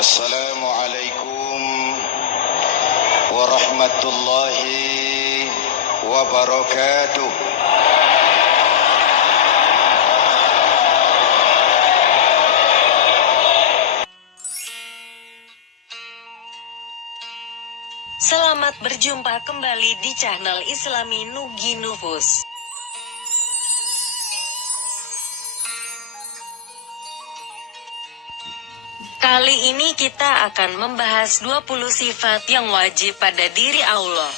Assalamualaikum warahmatullahi wabarakatuh. Selamat berjumpa kembali di channel Islami Nugi Nufus. Kali ini kita akan membahas 20 sifat yang wajib pada diri Allah.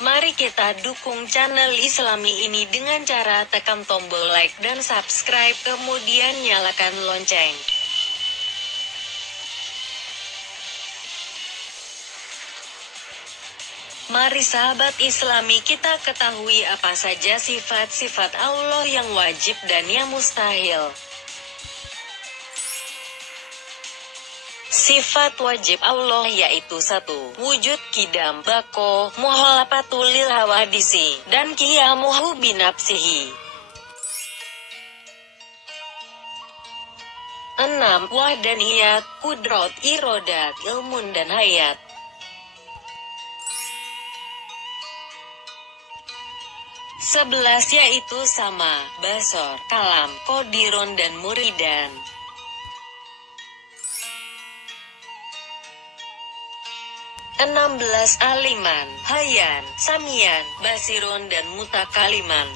Mari kita dukung channel Islami ini dengan cara tekan tombol like dan subscribe, kemudian nyalakan lonceng. Mari sahabat Islami, kita ketahui apa saja sifat-sifat Allah yang wajib dan yang mustahil. Sifat wajib Allah yaitu 1. Wujud qidam bako, muhalafatul lil hawadisi, dan qiyamuhu binafsihi. 6. Wahdaniyat, kudrat, irodat, ilmun dan hayat. 11 yaitu sama, basor, kalam, kodirun dan muridan. 16 aliman, hayan, samian, basirun dan mutakaliman.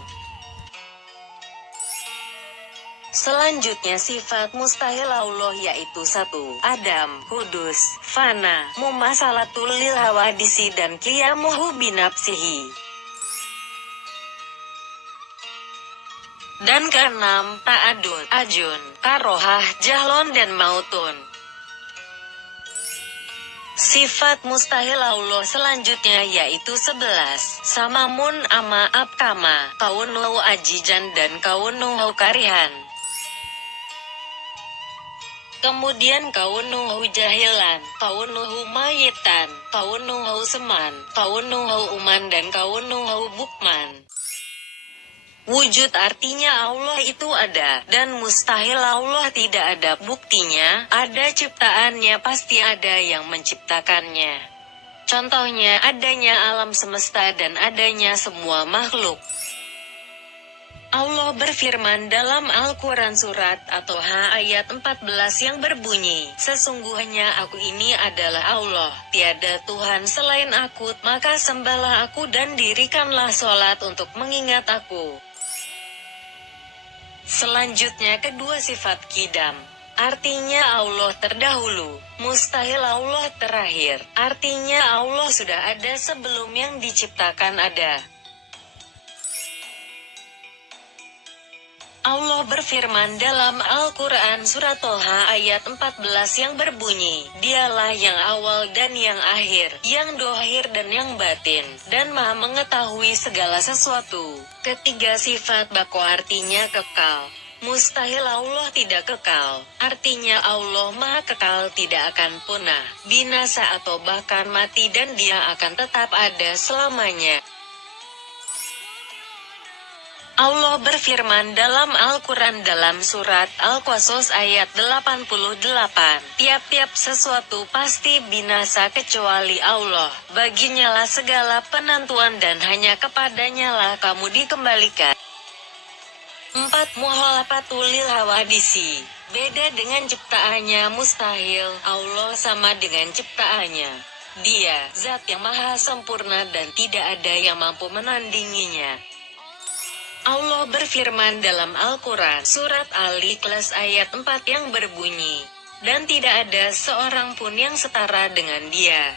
Selanjutnya sifat mustahil Allah yaitu 1. Adam, kudus, fana, mumasalatul lil hawadisi dan qiyamuhu binafsihi. Dan keenam, ta'adud, ajun, karohah, jahlon dan mautun. Sifat mustahil Allah selanjutnya yaitu 11. Samamun ama abkama, kaunuhu ajijan dan kaunuhu karihan. Kemudian kaunuhu jahilan, kaunuhu mayitan, kaunuhu seman, kaunuhu uman dan kaunuhu bukman. Wujud artinya Allah itu ada, dan mustahil Allah tidak ada. Buktinya, ada ciptaannya pasti ada yang menciptakannya. Contohnya adanya alam semesta dan adanya semua makhluk. Allah berfirman dalam Al-Quran surat At-Toha ayat 14 yang berbunyi, sesungguhnya aku ini adalah Allah, tiada Tuhan selain aku, maka sembahlah aku dan dirikanlah sholat untuk mengingat aku. Selanjutnya kedua sifat qidam. Artinya Allah terdahulu. Mustahil Allah terakhir. Artinya Allah sudah ada sebelum yang diciptakan ada. Allah berfirman dalam Al-Quran surat Toha ayat 14 yang berbunyi, dialah yang awal dan yang akhir, yang dohir dan yang batin, dan maha mengetahui segala sesuatu. Ketiga sifat bako artinya kekal. Mustahil Allah tidak kekal, artinya Allah maha kekal, tidak akan punah, binasa atau bahkan mati, dan dia akan tetap ada selamanya. Allah berfirman dalam Al-Quran dalam surat Al-Qasas ayat 88, tiap-tiap sesuatu pasti binasa kecuali Allah, baginyalah segala penentuan dan hanya kepadanyalah kamu dikembalikan. 4. Muhalafatul lil hawadisi. Beda dengan ciptaannya mustahil, Allah sama dengan ciptaannya. Dia, zat yang maha sempurna dan tidak ada yang mampu menandinginya. Allah berfirman dalam Al-Quran surat Al-Ikhlas ayat 4 yang berbunyi, dan tidak ada seorang pun yang setara dengan dia.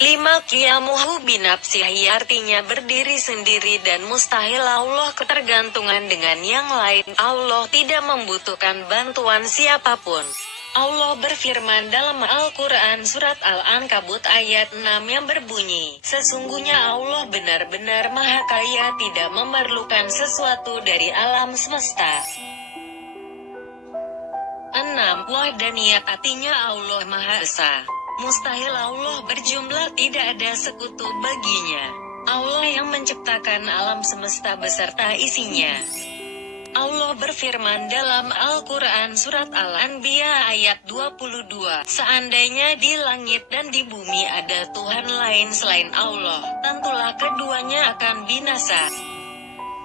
5. Qiyamuhu binafsihi artinya berdiri sendiri dan mustahil Allah ketergantungan dengan yang lain. Allah tidak membutuhkan bantuan siapapun. Allah berfirman dalam Al-Quran surat Al-Ankabut ayat 6 yang berbunyi, sesungguhnya Allah benar-benar maha kaya, tidak memerlukan sesuatu dari alam semesta. 6. Wahdaniyat artinya Allah Maha Esa. Mustahil Allah berjumlah, tidak ada sekutu baginya. Allah yang menciptakan alam semesta beserta isinya. Allah berfirman dalam Al-Quran Surat Al-Anbiya ayat 22, seandainya di langit dan di bumi ada Tuhan lain selain Allah, tentulah keduanya akan binasa.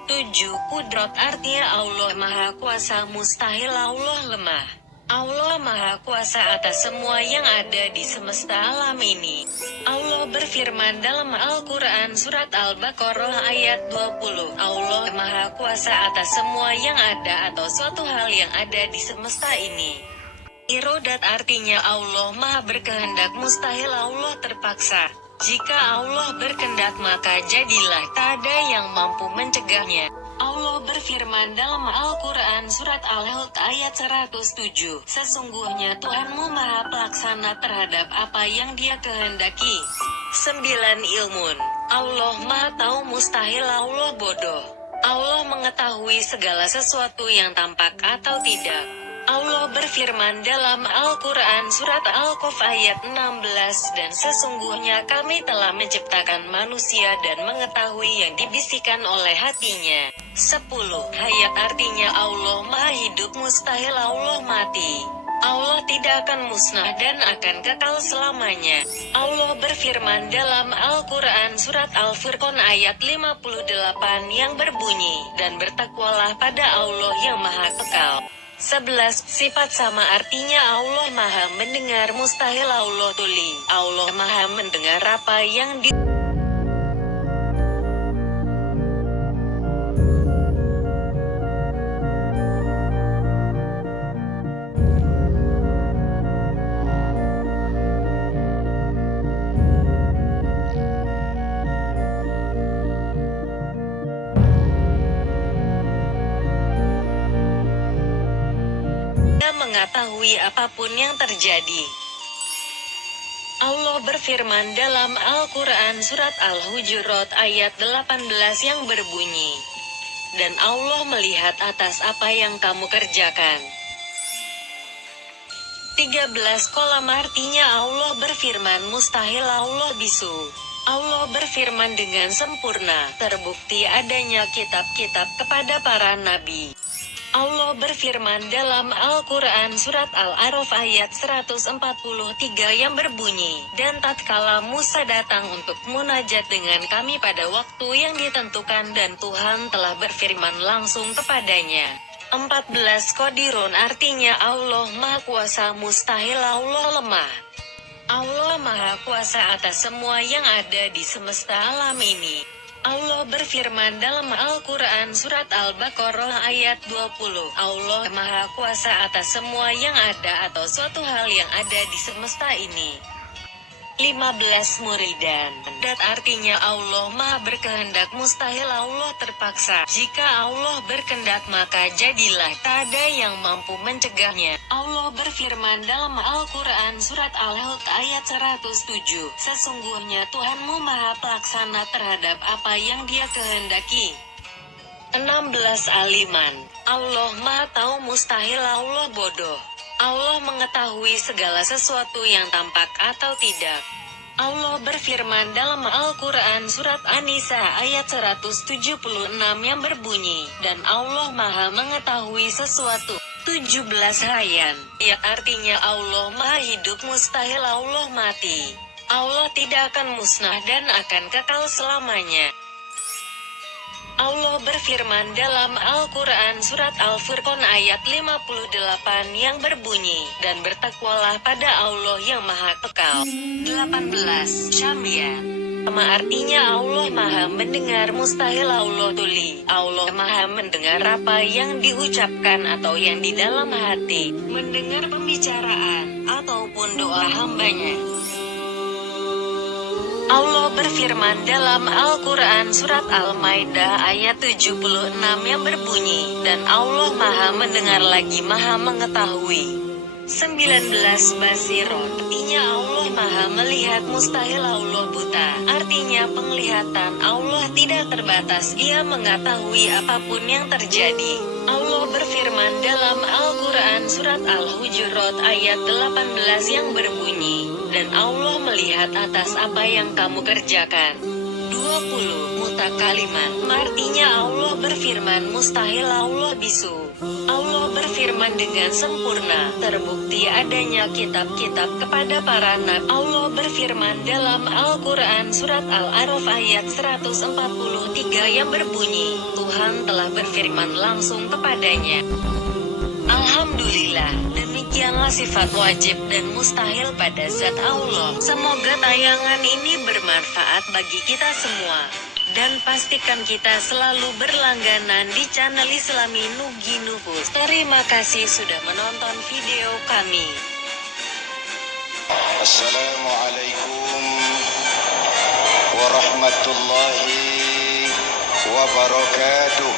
7. Kudrat artinya Allah Maha Kuasa, mustahil Allah lemah. Allah Maha Kuasa atas semua yang ada di semesta alam ini. Allah berfirman dalam Al-Quran Surat Al-Baqarah ayat 20, Allah Maha Kuasa atas semua yang ada atau suatu hal yang ada di semesta ini. Irodat artinya Allah Maha berkehendak, mustahil Allah terpaksa. Jika Allah berkehendak maka jadilah, tak ada yang mampu mencegahnya. Allah berfirman dalam Al-Quran Surat Al-Hud ayat 107, sesungguhnya Tuhanmu Maha Pelaksana terhadap apa yang Dia kehendaki. 9. Ilmun. Allah Maha Tahu, mustahil Allah bodoh. Allah mengetahui segala sesuatu yang tampak atau tidak. Allah berfirman dalam Al-Quran Surat Al-Qaf ayat 16, dan sesungguhnya kami telah menciptakan manusia dan mengetahui yang dibisikkan oleh hatinya. 10. Hayat artinya Allah Maha Hidup, mustahil Allah mati. Allah tidak akan musnah dan akan kekal selamanya. Allah berfirman dalam Al-Quran Surat Al-Furqan ayat 58 yang berbunyi, dan bertakwalah pada Allah yang Maha Kekal. 11. Sifat sama artinya Allah Maha Mendengar, mustahil Allah tuli. Allah Maha mendengar apa yang di mengetahui apapun yang terjadi. Allah berfirman dalam Al-Quran Surat Al-Hujurat ayat 18 yang berbunyi, dan Allah melihat atas apa yang kamu kerjakan. 13. Kolam artinya Allah berfirman, mustahil Allah bisu. Allah berfirman dengan sempurna, terbukti adanya kitab-kitab kepada para nabi. Allah berfirman dalam Al-Quran Surat Al-A'raf ayat 143 yang berbunyi, dan tatkala Musa datang untuk munajat dengan kami pada waktu yang ditentukan dan Tuhan telah berfirman langsung kepadanya. 14. Qadirun artinya Allah Maha Kuasa, mustahil Allah lemah. Allah Maha Kuasa atas semua yang ada di semesta alam ini. Allah berfirman dalam Al-Quran Surat Al-Baqarah ayat 20, Allah Maha Kuasa atas semua yang ada atau suatu hal yang ada di semesta ini. 15. Muridan. Dat artinya Allah Maha berkehendak, mustahil Allah terpaksa. Jika Allah berkehendak maka jadilah, tak ada yang mampu mencegahnya. Allah berfirman dalam Al-Quran Surat Al-Hud ayat 107, sesungguhnya Tuhanmu Maha Pelaksana terhadap apa yang Dia kehendaki. 16. Aliman. Allah Maha Tahu, mustahil Allah bodoh. Allah mengetahui segala sesuatu yang tampak atau tidak. Allah berfirman dalam Al-Quran Surat An-Nisa ayat 176 yang berbunyi, dan Allah Maha mengetahui sesuatu. 17. Hayyan. Ya artinya Allah Maha Hidup, mustahil Allah mati. Allah tidak akan musnah dan akan kekal selamanya. Allah berfirman dalam Al-Quran Surat Al-Furqan ayat 58 yang berbunyi, dan bertakwalah pada Allah yang Maha Kekal. 18. Syamia. Sama artinya Allah Maha Mendengar, mustahil Allah tuli. Allah Maha mendengar apa yang diucapkan atau yang di dalam hati, mendengar pembicaraan ataupun doa hambanya. Allah berfirman dalam Al-Quran Surat Al-Maidah ayat 76 yang berbunyi, dan Allah Maha Mendengar lagi Maha Mengetahui. 19. Basirun. Artinya Allah Maha Melihat, mustahil Allah buta. Artinya penglihatan Allah tidak terbatas, Ia mengetahui apapun yang terjadi. Allah berfirman dalam Al-Quran Surat Al-Hujurat ayat 18 yang berbunyi, dan Allah melihat atas apa yang kamu kerjakan. 20. serta kalimat. Artinya Allah berfirman mustahil Allah bisu. Allah berfirman dengan sempurna. Terbukti adanya kitab-kitab kepada para nabi. Allah berfirman dalam Al-Quran surat Al-A'raf ayat 143 yang berbunyi, Tuhan telah berfirman langsung kepadanya. Alhamdulillah, demikianlah sifat wajib dan mustahil pada zat Allah. Semoga tayangan ini bermanfaat bagi kita semua. Dan pastikan kita selalu berlangganan di channel Islami Nugi Nufus. Terima kasih sudah menonton video kami. Assalamualaikum warahmatullahi wabarakatuh.